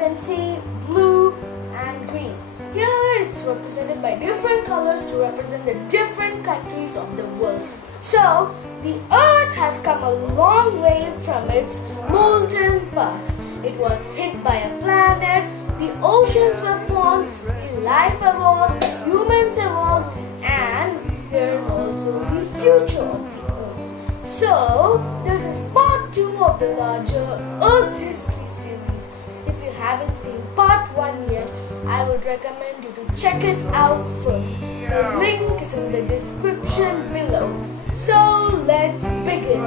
can see blue and green. Here it's represented by different colors to represent the different countries of the world. So, the earth has come a long way from its molten past. It was hit by a planet, the oceans were formed, the life evolved, humans evolved, and there is also the future of the earth. So, this is part 2 of the larger Earth's History series. If you haven't seen part 1 yet, I would recommend you to check it out first. The link is in the description below. So, let's begin.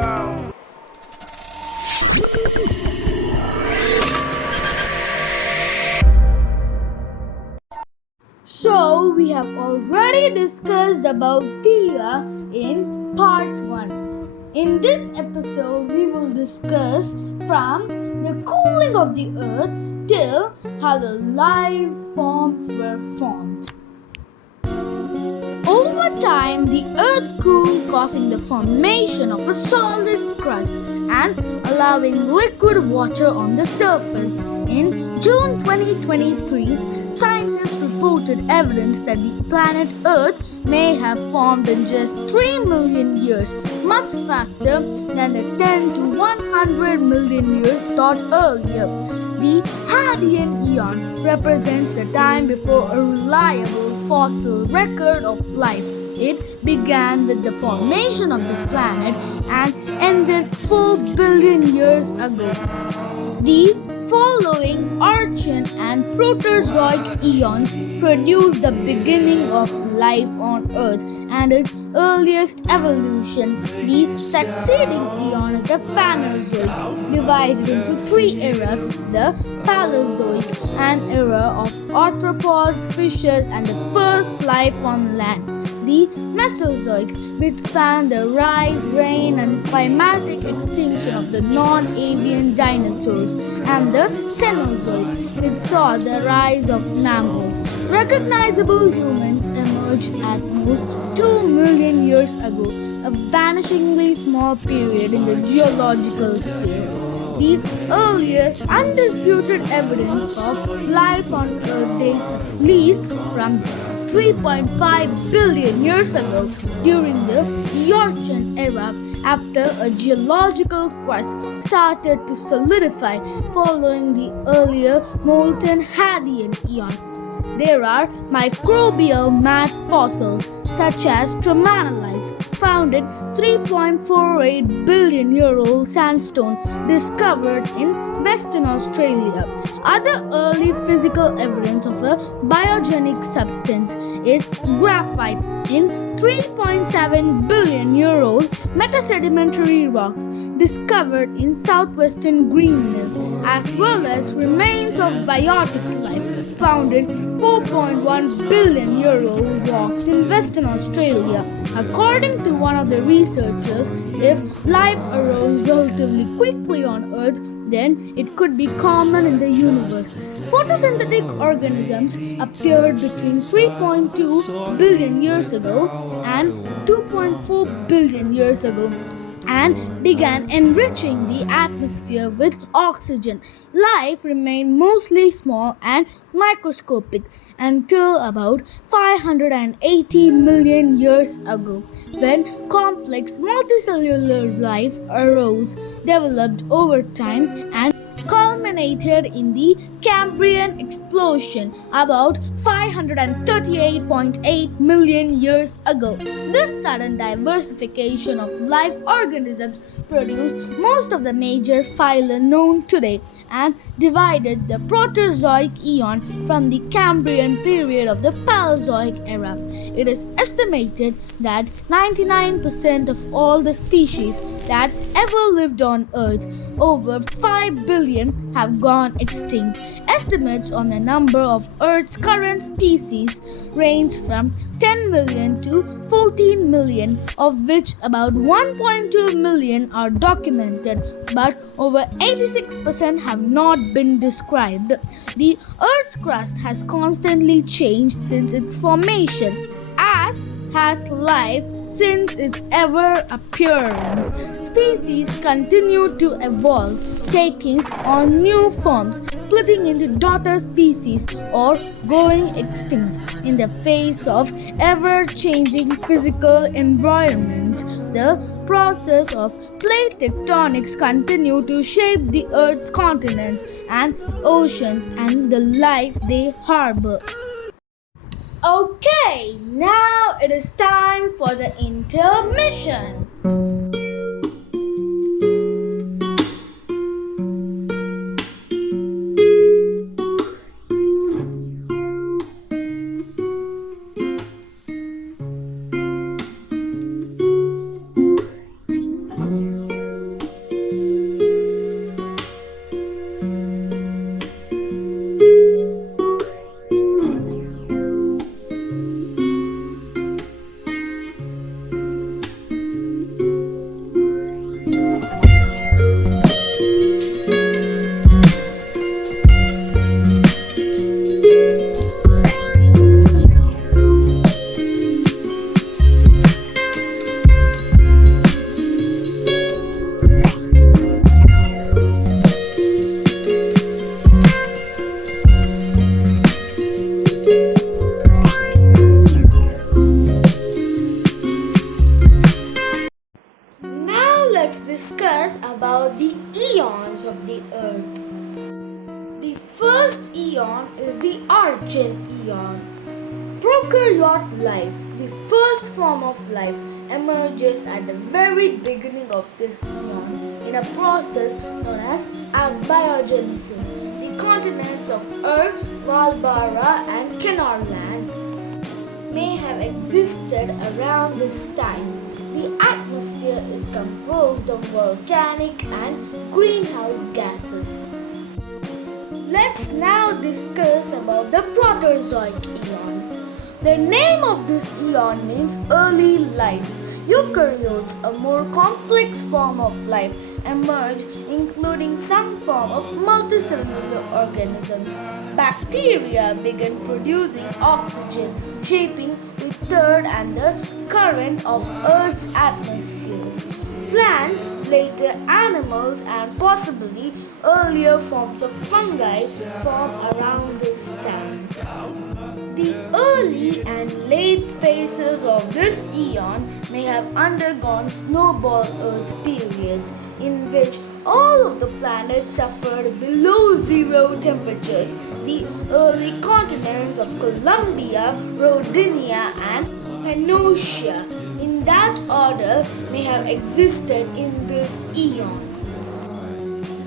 So, we have already discussed about Theia in part 1. In this episode, we will discuss from the cooling of the earth till how the life forms were formed. Over time, the earth cooled, causing the formation of a solid crust and allowing liquid water on the surface. In June 2023, scientists reported evidence that the planet Earth may have formed in just 3 million years, much faster than the 10 to 100 million years thought earlier. The Hadean Eon represents the time before a reliable fossil record of life. It began with the formation of the planet and ended 4 billion years ago. The following Archean and Proterozoic eons produced the beginning of life on Earth and its earliest evolution. The succeeding eon is the Phanerozoic, divided into 3 eras: the Paleozoic, an era of arthropods, fishes, and the first life on land; the Mesozoic, which spanned the rise, reign, and climatic extinction of the non-avian dinosaurs; and the Cenozoic, which saw the rise of mammals. Recognizable humans emerged at most 2 million years ago, a vanishingly small period in the geological scale. The earliest undisputed evidence of life on Earth dates at least from 3.5 billion years ago, during the Eocene era, after a geological crust started to solidify following the earlier molten Hadean Eon. There are microbial mat fossils such as Tremonolites, found in 3.48 billion year old sandstone discovered in Western Australia. Other early physical evidence of a biogenic substance is graphite in 3.7 billion year old metasedimentary rocks discovered in southwestern Greenland, as well as remains of biotic life found in 4.1 billion year old rocks in Western Australia. According to one of the researchers, if life arose relatively quickly on Earth, then it could be common in the universe. Photosynthetic organisms appeared between 3.2 billion years ago and 2.4 billion years ago and began enriching the atmosphere with oxygen. Life remained mostly small and microscopic until about 580 million years ago, when complex multicellular life arose, developed over time, and culminated in the Cambrian explosion about 538.8 million years ago. This sudden diversification of life organisms produced most of the major phyla known today and divided the Proterozoic eon from the Cambrian period of the Paleozoic era. It is estimated that 99% of all the species that ever lived on Earth, over 5 billion, have gone extinct. Estimates on the number of Earth's current species range from 10 million to 14 million, of which about 1.2 million are documented, but over 86% have not been described. The Earth's crust has constantly changed since its formation, as has life since its ever appearance. Species continue to evolve. taking on new forms, splitting into daughter species, or going extinct. In the face of ever changing physical environments, the process of plate tectonics continue to shape the Earth's continents and oceans and the life they harbor. Okay, now it is time for the intermission. Now let's discuss about the eons of the Earth. The first eon is the Archean eon. Prokaryote life, the first form of life, emerges at the very beginning of this eon in a process known as abiogenesis. The continents of Ur, Valbara, and Kenorland may have existed around this time. The atmosphere is composed of volcanic and greenhouse gases. Let's now discuss about the Proterozoic eon. The name of this eon means early life. Eukaryotes, a more complex form of life, emerged, including some form of multicellular organisms. Bacteria began producing oxygen, shaping the third and the current of Earth's atmospheres. Plants, later animals, and possibly earlier forms of fungi form around this time. The early and late phases of this eon may have undergone snowball Earth periods in which all of the planets suffered below zero temperatures. The early continents of Columbia, Rodinia, and Pannotia, in that order, may have existed in this eon.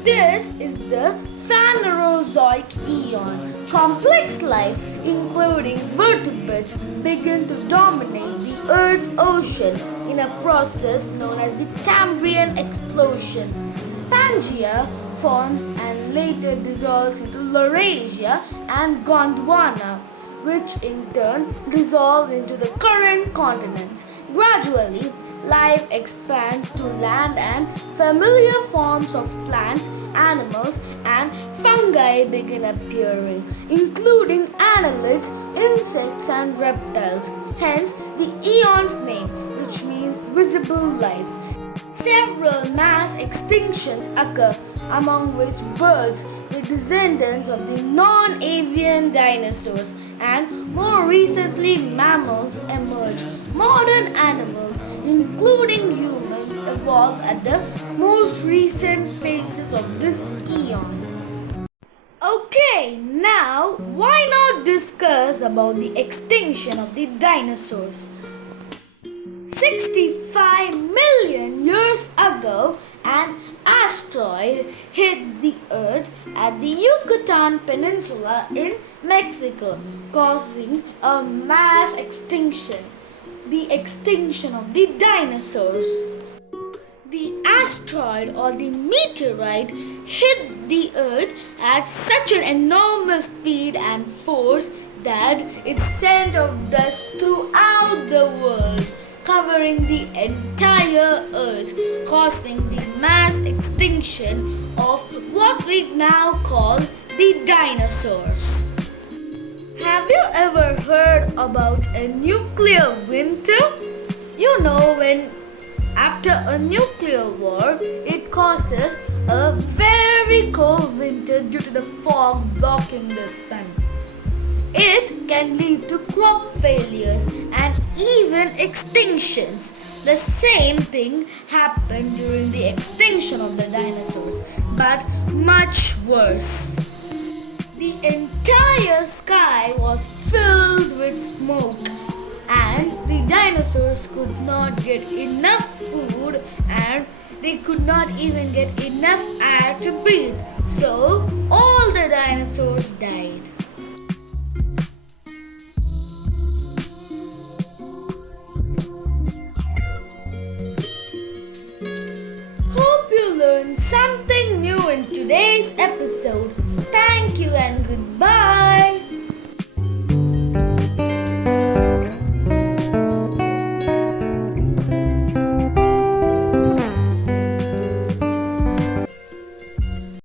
This is the Phanerozoic eon. Complex life, including vertebrates, began to dominate the Earth's ocean in a process known as the Cambrian explosion. Pangaea forms and later dissolves into Laurasia and Gondwana, which in turn dissolve into the current continents. Gradually, life expands to land and familiar forms of plants, animals, and fungi begin appearing, including annelids, insects, and reptiles. Hence, the eon's name, which means visible life. Several mass extinctions occur, among which birds, the descendants of the non-avian dinosaurs, and more recently mammals emerge. Modern animals, including humans, evolved at the most recent phases of this eon. Okay, now why not discuss about the extinction of the dinosaurs? 65 million years ago, an asteroid hit the Earth at the Yucatan Peninsula in Mexico, causing a mass extinction, the extinction of the dinosaurs. The asteroid or the meteorite hit the Earth at such an enormous speed and force that it sent off dust throughout the world, covering the entire Earth, causing the mass extinction of what we now call the dinosaurs. Have you ever heard about a nuclear winter? You know, when after a nuclear war, it causes a very cold winter due to the fog blocking the sun. It can lead to crop failures and even extinctions. The same thing happened during the extinction of the dinosaurs, but much worse. The entire sky was filled with smoke, and the dinosaurs could not get enough food and they could not even get enough air to breathe. So, all the dinosaurs died. Hope you learned something new in today's episode. Thank you and goodbye.